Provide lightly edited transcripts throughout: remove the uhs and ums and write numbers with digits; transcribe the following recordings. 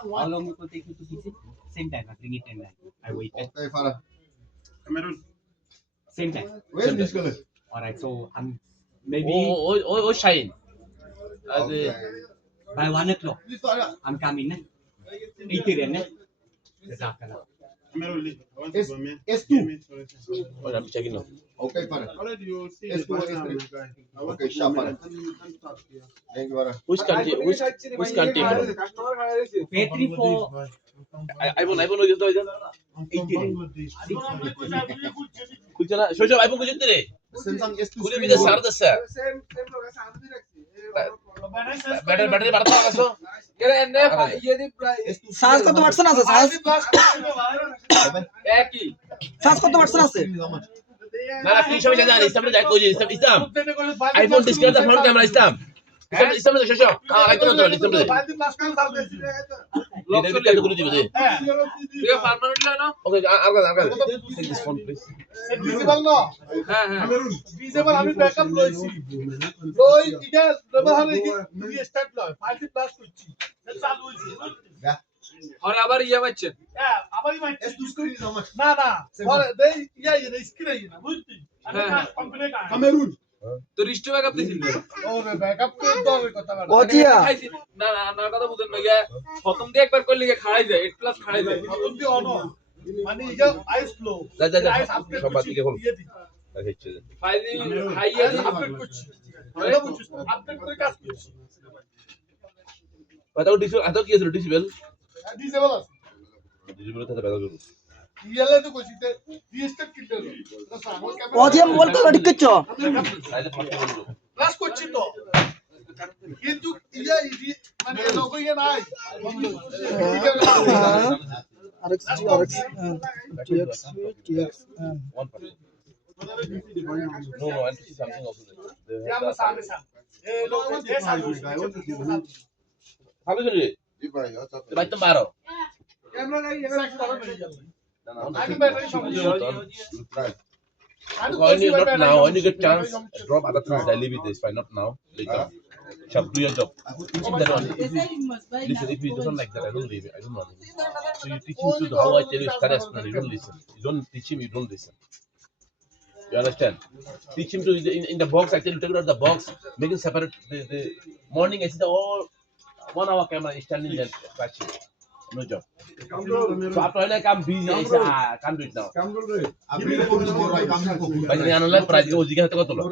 How long it will take you to fix it? Same time, I bring it 10 9. I wait. Okay, Farah. Cameroon. Same time. Where's this color? Alright, so I'm maybe shine. Okay. by 1 o'clock. I'm coming. 8 Cameroon, I want to S- go, man. S2. Give me sorry. Oh, I'm checking now. Okay, Farah. Already you see S2 the or banana, S3? guy. I want Okay, to go, sharp, man. Farah. And start here. Thank you, Farah. Which country? Which country? Battery for iPhone use the I'm from Bangladesh. Kulchana. Show iPhone kuch tere. Samsung S2 Kuli screen bide board. sar dasa. Battery barata kaso. Search কত percent আছে search search কত percent আছে Na na please show me that. Islam jai koi Islam. iPhone display the front camera Islam. Islam show. Ah, like to Islam. Lock kar kuli dibe de. Okay, arga. Take this phone please. visible no visible আমি backup লইছি লই এটা ব্যবহার কি start লয় 5 plus করছি চালু হইছে আর আবার ইয়া বাচ্চেন হ্যাঁ আবারই মাই S2 screen is how much? না পরে দেই ইয়া স্ক্রিন না বুঝতি কমপ্লিট Cameroon. তো রিস্টো ব্যাকআপ দিছিল ওরে ব্যাকআপ তো দরকার কথা বলা ওজিয়া না কথা বুঝেন না ইয়া প্রথম দিয়ে একবার করলে খাড়াই যায় 8 প্লাস খাড়াই যায় প্রথম দিয়ে অন মানে ইয়া আইস ফ্লো যা সব বাদ দিকে বল ফাইল হাইয়া আপডেট করছি এটা বুঝছিস আপডেট করে কাজ করছি বাতাও ডিসেবল আতো কি আছে ডিসেবল ডিসেবল আছে ডিসেবল থাকে বাতাও ইয়ালে তো কইছি তে রিস্টার্ট কিনতে হলো ওজিয়া মোবাইল তো ঠিক করছো ক্লাস করছি তো কিন্তু ইয়া মানে লোক ইয়া নাই RX TX No, and this is something also. আমরা সামনে এ লোক এ সামনে Sabe que vai tomar. Camera নাই এখানে করা হয়ে যাবে আগে When ব্যাটারি সমস্যা you not now, when you get chance, drop other things. I leave it this fine, not now, later. Shall do your job. Teach him that only. Listen, if he doesn't like that, I don't leave it. I don't know. So you teach him to how I tell you, start explaining. You don't listen. You don't teach him, you don't listen. You understand? Teach him to in the box. I tell you, take it out of the box. Make it separate. The morning I see the all 1 hour camera is standing there watching. No job. So after like I'm busy, I say I can't do it now. But I know like price go jiga hate koto lo.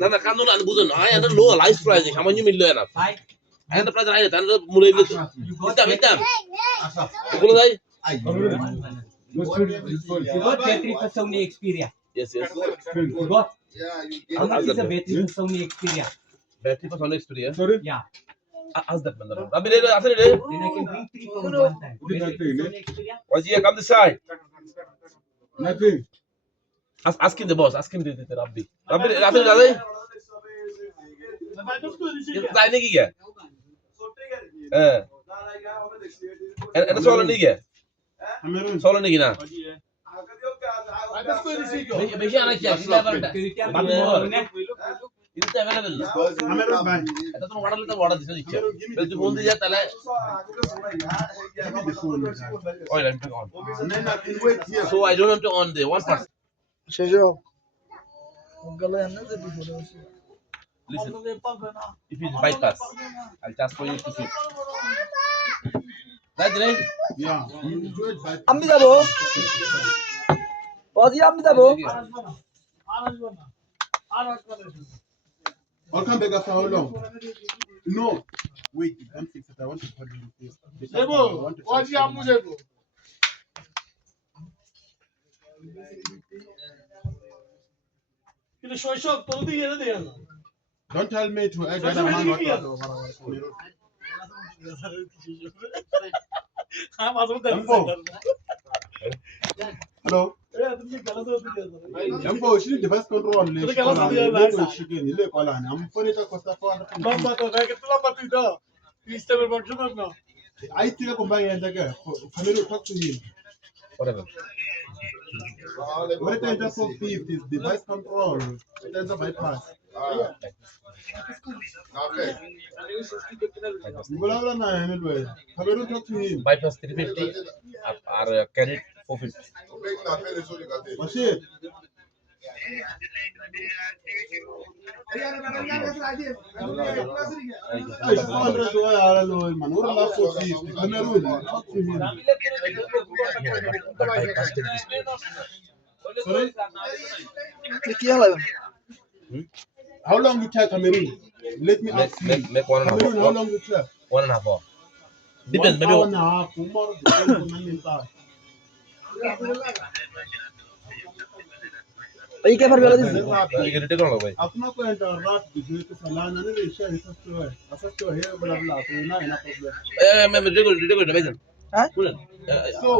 Na na kanu la buzon. I am low life price. Samanyu millo na. I am the price I tan mulai itu. Hitam. Bolo dai. You got battery for Sony Xperia. Yes. You got. How much is that the battery for Sony Xperia? Battery for Sony Xperia. Yeah. Ask that man. Rabi le after le. Then I can bring 3 for one time. Sony Xperia. Was he come this side? Nothing. Ask him the boss. Ask him the Rabbi. Rabbi after le. Try nahi kiya. And solo nahi kiya. Cameroon. Solo nahi na. আগে কই দিছি গো বেশি আনা চাই এটা তো available না Cameroon, bye. এটা তো অর্ডার দিতে দিচ্ছে যদি বল দিয়ে যায় তাহলে ওই লাইনটা on so I don't want to on the one part শেষ গেল এনে যে before listen if it's bypass I'll just for you to see right Yeah. আমি যাব ওজিয়া আমি যাব I'll come back after how long? No. Wait, don't fix it. I want to put it in this. দেবো OG আমু দেবো কিন্তু শৈশব তোর দিকে এনে দেয়া না Don't tell me to add that amount. হ্যাঁ মাঝে মধ্যে Hello. তুমি গেলা তো দিকে Empo, she did the best control. I'm putting it across the phone. লম্বা তো দেখে তো লম্বা তুই তো সিস্টেমের বংশ না I think I come back and Cameroon, talk to him. whatever What is the for fifth is device control. It is a bypass. Okay. Bula bula na handle boy. Cameroon talk to him. Bypass 350 or carrot 450. Bashir. Ay, 400 boy ala loy man. Ora la 450. Cameroon talk to him. Bypass this. Sorry? কি হলো How long you take Cameroon? Let me ask you. Make 1.5 Cameroon, how hour. long you take? 1.5 hour. Depends, 1 maybe. hour and a half. Tomorrow, depends on the time. এই কে পারবে this You can take on away. अपना को enter रात दिखे तो सलाना नहीं रेशा ऐसा तो है है बड़ा बड़ा तो ना है ना प्रॉब्लम मैं रेगुलर डिवाइजन हाँ? So,